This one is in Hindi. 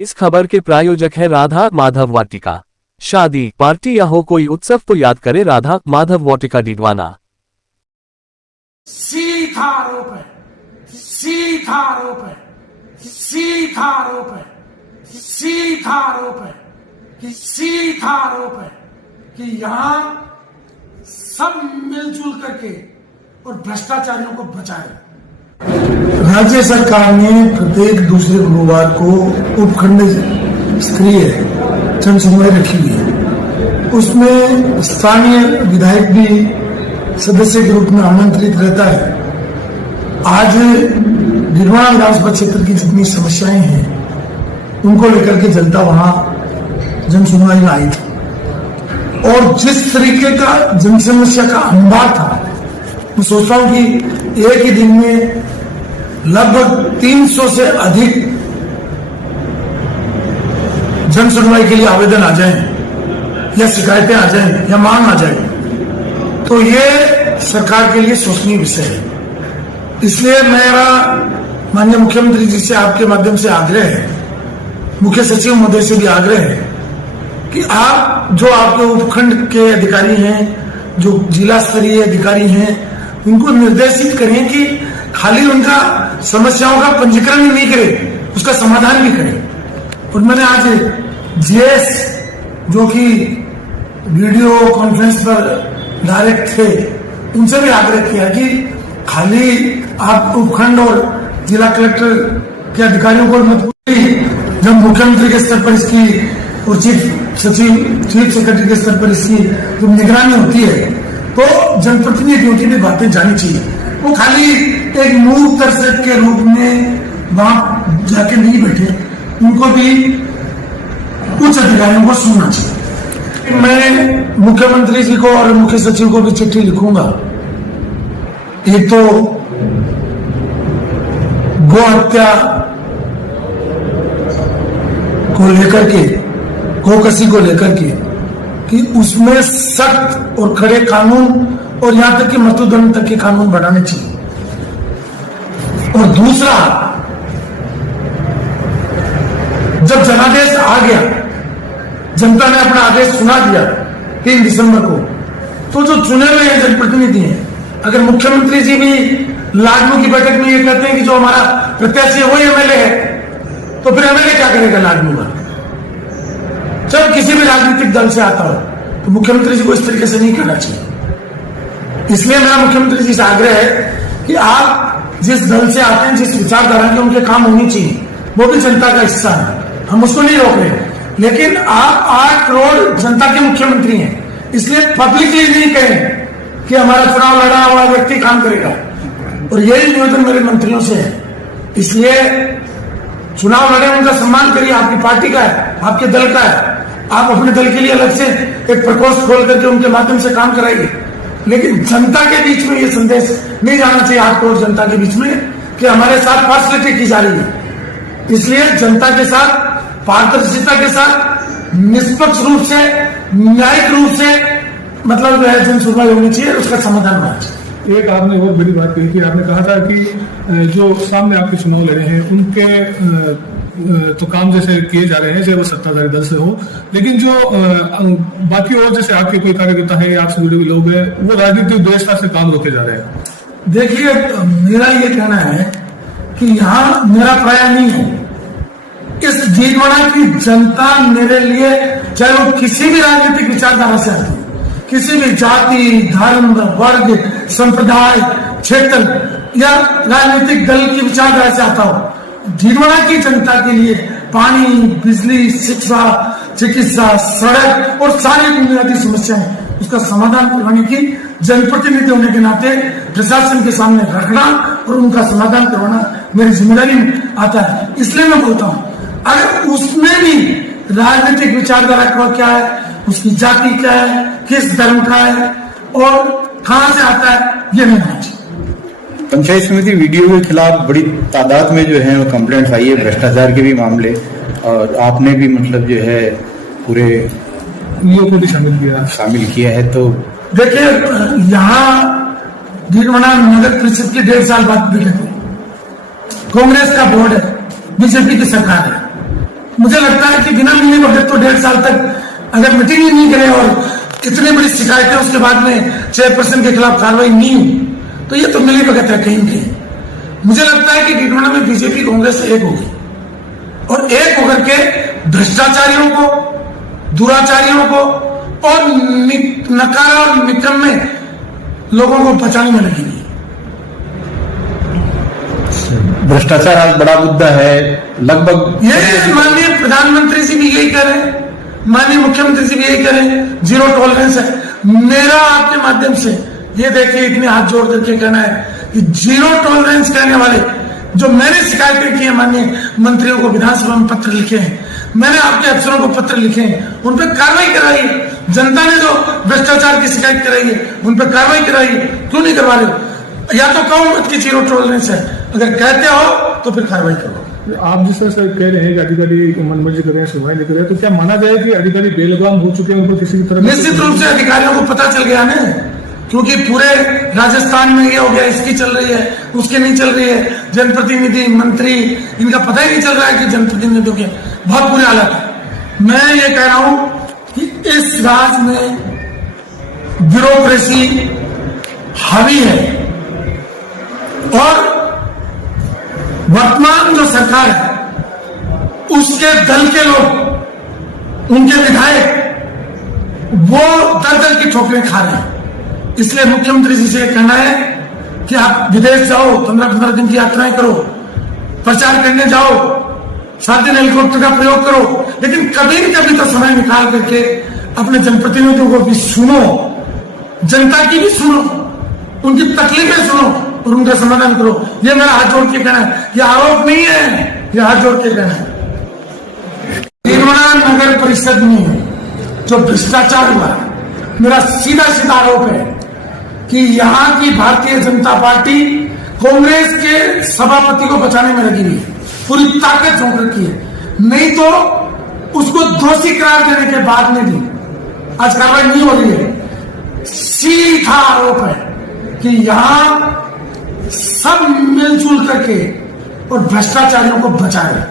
इस खबर के प्रायोजक है राधा माधव वाटिका। शादी, पार्टी या हो कोई उत्सव तो याद करे राधा माधव वाटिका डीडवाना। सीधा आरोप है, सीधा आरोप है, सीधा आरोप है, सीधा आरोप है कि सीधा आरोप है कि यहां सब मिलजुल करके और भ्रष्टाचारियों को बचाए। राज्य सरकार ने प्रत्येक दूसरे गुरुवार को उपखंड स्तरीय जन सुनवाई रखी हुई है। उसमें स्थानीय विधायक भी सदस्य के रूप में आमंत्रित रहता है। आज निर्वाण विधानसभा क्षेत्र की जितनी समस्याएं हैं उनको लेकर के जनता वहां जन सुनवाई में आई थी और जिस तरीके का जन समस्या का अंबार था, मैं सोचता हूं कि एक ही दिन में लगभग 300 से अधिक जन सुनवाई के लिए आवेदन आ जाएं या शिकायतें आ जाएं या मांग आ जाए, तो ये सरकार के लिए सोचनीय विषय है। इसलिए मेरा माननीय मुख्यमंत्री जी से आपके माध्यम से आग्रह है, मुख्य सचिव महोदय से भी आग्रह है कि आप जो आपके उपखंड के अधिकारी हैं, जो जिला स्तरीय अधिकारी हैं, उनको निर्देशित करें कि खाली उनका समस्याओं का पंजीकरण ही नहीं करे, उसका समाधान भी करें। और मैंने आज जीएस जो कि वीडियो कॉन्फ्रेंस पर डायरेक्ट थे, उनसे भी आग्रह किया कि खाली आप उपखंड और जिला कलेक्टर के अधिकारियों को मत पूछिए, जब मुख्यमंत्री के स्तर पर इसकी और चीफ सेक्रेटरी के स्तर पर इसकी जो निगरानी होती है, तो जनप्रतिनिधियों की भी बातें जानी चाहिए। वो खाली एक मूक दर्शक के रूप में वहां जाके नहीं बैठे, उनको भी उच्च अधिकारियों को सुनना चाहिए। मैं मुख्यमंत्री जी को और मुख्य सचिव को भी चिट्ठी लिखूंगा। एक तो गौ हत्या को लेकर के, गोकसी को लेकर के, कि उसमें सख्त और कड़े कानून और यहां तक कि मृत्युदंड तक के कानून बनाने चाहिए। और दूसरा, जब जनादेश आ गया, जनता ने अपना आदेश सुना दिया 3 दिसंबर को, तो जो चुने हुए हैं जनप्रतिनिधि हैं, अगर मुख्यमंत्री जी भी लाडनू की बैठक में ये कहते हैं कि जो हमारा प्रत्याशी है वही एमएलए है, तो फिर एमएलए क्या करेगा लाडनू का? जब किसी भी राजनीतिक दल से आता हो तो मुख्यमंत्री जी को इस तरीके से नहीं करना चाहिए। इसलिए मेरा मुख्यमंत्री जी से आग्रह है कि आप जिस दल से आते हैं, जिस विचारधारा के उनके काम होनी चाहिए, वो भी जनता का हिस्सा है, हम उसको नहीं रोक रहे, लेकिन आप 8 करोड़ जनता के मुख्यमंत्री हैं, इसलिए पब्लिकली नहीं कहें कि हमारा चुनाव लड़ा हुआ व्यक्ति काम करेगा। और यही निवेदन मेरे मंत्रियों से है। इसलिए चुनाव लड़े, उनका सम्मान करिए, आपकी पार्टी का है, आपके दल का है, आप अपने दल के लिए अलग से एक प्रकोष्ठ खोल करके उनके माध्यम से काम कराइए, लेकिन जनता के बीच में ये संदेश नहीं जाना चाहिए 8 करोड़ जनता के बीच में कि हमारे साथ पार्शलिटी की जा रही है। इसलिए जनता के साथ पारदर्शिता के साथ निष्पक्ष रूप से, न्यायिक रूप से मतलब जन सुनवाई होनी चाहिए, उसका समाधान होना चाहिए। एक आपने बहुत बड़ी बात कही कि आपने कहा था कि जो सामने आपके चुनाव लड़े हैं उनके तो काम जैसे किए जा रहे हैं, चाहे वो सत्ताधारी दल से हो, लेकिन जो बाकी और जैसे आपके कोई कार्यकर्ता है, आपसे जुड़े हुए लोग हैं, वो राजनीतिक द्वेषता से काम रोके जा रहे हैं। देखिए, मेरा ये कहना है कि यहाँ मेरा पर्याय नहीं है। इस जीवना की जनता मेरे लिए, चाहे वो किसी भी राजनीतिक विचारधारा से आती है, किसी भी जाति, धर्म, वर्ग, संप्रदाय, क्षेत्र या राजनीतिक दल की विचारधारा से आता हो, भीलवाड़ा की जनता के लिए पानी, बिजली, शिक्षा, चिकित्सा, सड़क और सारी बुनियादी समस्याएं, उसका समाधान करवाने की जनप्रतिनिधि होने के नाते प्रशासन के सामने रखना और उनका समाधान करवाना मेरी जिम्मेदारी में आता है। इसलिए मैं बोलता हूं, अगर उसमें भी राजनीतिक विचारधारा का क्या है, उसकी जाति क्या है, किस धर्म का है और कहां से आता है, ये नहीं होना चाहिए। पंचायत समिति वीडियो के खिलाफ बड़ी तादाद में जो है वो कंप्लेंट्स आई है, भ्रष्टाचार के भी मामले, और आपने भी मतलब जो है पूरे लोगों को भी शामिल किया है। तो देखिए, यहाँ भीलवाड़ा नगर परिषद की 1.5 साल बाद भी कांग्रेस का बोर्ड है, बीजेपी की सरकार है, मुझे लगता है कि बिना मिली भगत तो 1.5 साल तक अगर मीटिंग ही नहीं करे और इतनी बड़ी शिकायतें उसके बाद में चेयरपर्सन के खिलाफ कार्रवाई नहीं हुई तो ये तो मिली भगत है कहीं कहीं। मुझे लगता है कि डिडवाना में बीजेपी कांग्रेस एक होगी और एक होकर के भ्रष्टाचारियों को, दुराचारियों को और नकारा और निकम्मे लोगों को बचाने में लगेगी। भ्रष्टाचार आज बड़ा मुद्दा है, लगभग ये माननीय प्रधानमंत्री जी भी यही कह रहे हैं, माननीय मुख्यमंत्री जी भी यही कह रहे हैं, जीरो टॉलरेंस है। मेरा आपके माध्यम से ये देखिए इतने हाथ जोड़ करके कहना है कि जीरो टॉलरेंस कहने वाले जो मैंने शिकायतें की है माननीय मंत्रियों को विधानसभा में पत्र लिखे हैं, मैंने आपके अफसरों को पत्र लिखे हैं, उन पर कार्रवाई कराई है। जनता ने जो भ्रष्टाचार की शिकायत कराई है उन पर कार्रवाई कराई है, क्यों नहीं करवा रहे? या तो कहो मत कि जीरो टॉलरेंस है, अगर कहते हो तो फिर कार्रवाई करो। आप जिस तरह से कह रहे हैं कि अधिकारी मनमर्जी कर रहे हैं, सुनवाई नहीं कर रहे हैं, तो क्या माना जाए कि अधिकारी बेलगाम हो चुके हैं, उनको किसी तरह? निश्चित रूप से अधिकारियों को पता चल गया ना, क्योंकि पूरे राजस्थान में ये हो गया, इसकी चल रही है, उसकी नहीं चल रही है, जनप्रतिनिधि मंत्री इनका पता ही नहीं चल रहा है कि जनप्रतिनिधियों के बहुत बुरी हालत है। मैं ये कह रहा हूं कि इस राज्य में ब्यूरोक्रेसी हावी है और वर्तमान जो सरकार है उसके दल के लोग, उनके विधायक वो दर की ठोकरें खा रहे हैं। इसलिए मुख्यमंत्री जी से कहना है कि आप विदेश जाओ, 15-15 दिन की यात्राएं करो, प्रचार करने जाओ, 7 दिन हेलीकॉप्टर का प्रयोग करो, लेकिन कभी न कभी तो समय निकाल करके अपने जनप्रतिनिधियों को भी सुनो, जनता की भी सुनो, उनकी तकलीफें सुनो और उनका समाधान करो। ये मेरा हाथ जोड़ के कहना है, ये आरोप नहीं है, ये हाथ जोड़ के कहना है। निर्मला नगर परिषद में जो भ्रष्टाचार हुआ, मेरा सीधा सीधा आरोप है कि यहाँ की भारतीय जनता पार्टी कांग्रेस के सभापति को बचाने में लगी हुई है, पूरी ताकत झोंक रखी है। नहीं तो उसको दोषी करार देने के बाद में भी आज कार्रवाई नहीं हो रही है। सीधा आरोप है कि यहां सब मिलजुल करके और भ्रष्टाचारियों को बचाए।